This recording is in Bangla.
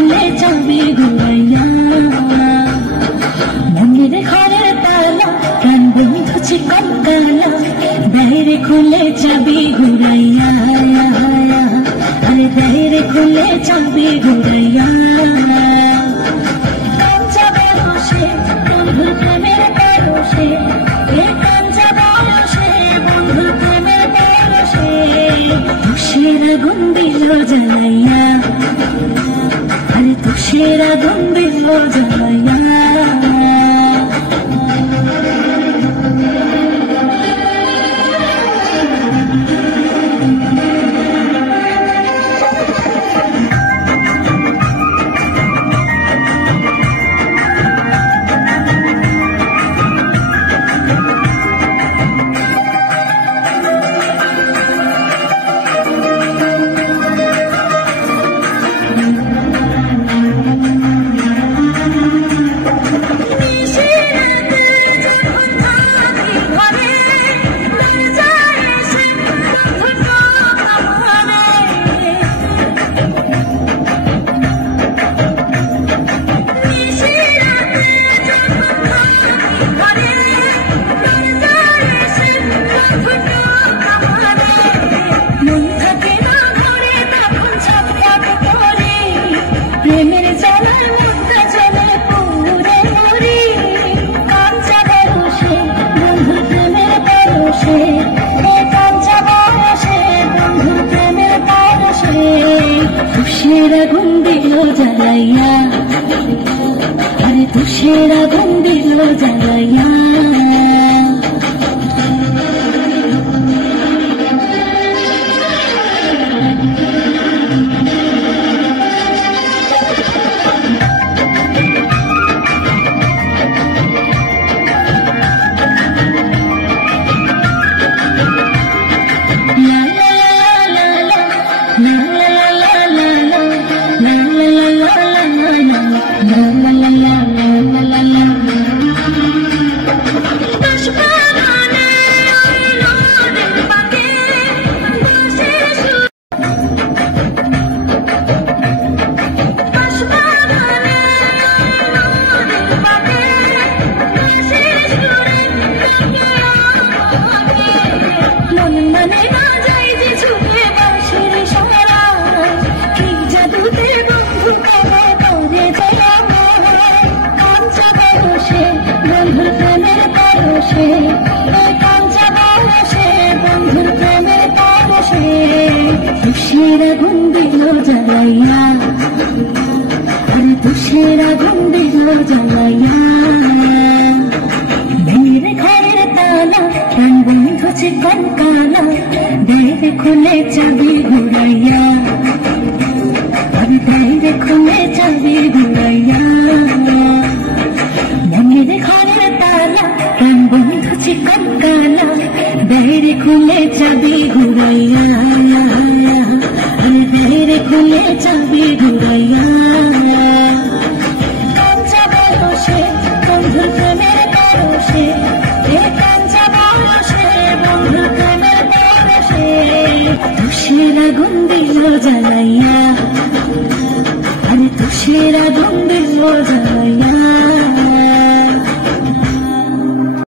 খুলে চাবি ঘুরাইয়া মনের ঘরে তালা প্রাণ বন্ধু চিকন কালা বাইরে খুলে চাবি ঘুরাইয়া আরে বাইরে খুলে চাবি ঘুরাইয়া কাঞ্চা বয়সে বন্ধুর প্রেমের পরশে কাঞ্চা বয়সে বন্ধুর প্রেমের পরশে তুষের আগুন দিল জ্বালাইয়া আরে তুষের আগুন দিল জ্বালাইয়া প্রেমের জ্বালায় মনটা জ্বলে পুরে মরি কাঞ্চা বয়সে বন্ধুর প্রেমের পরশে কাঞ্চা বয়সে বন্ধুর প্রেমের পরশে তুষের আগুন দিল জ্বালাইয়া আরে তুষের আগুন দিল জ্বালাইয়া তুষের আগুন দিল জ্বালাইয়া আরে তুষের আগুন দিল জ্বালাইয়া মেয়ের ঘরের তালা প্রাণ বন্ধু চিকন কালা বাইরে খুলে চাবি ঘুরাইয়া আরে বাইরে খুলে চাবি ঘুরাইয়া মেয়ের ঘরের তালা প্রাণ বন্ধু চিকন কালা বাইরে খুলে চাবি ঘুরাইয়া বাইরে খুলে চাবি ঘুরাইয়া কাঞ্চা বয়সে বন্ধুর প্রেমের পরশে কাঞ্চা বয়সে বন্ধুর প্রেমের পরশে তুষের আগুন দিল জ্বালাইয়া আরে তুষের আগুন দিল জ্বালাইয়া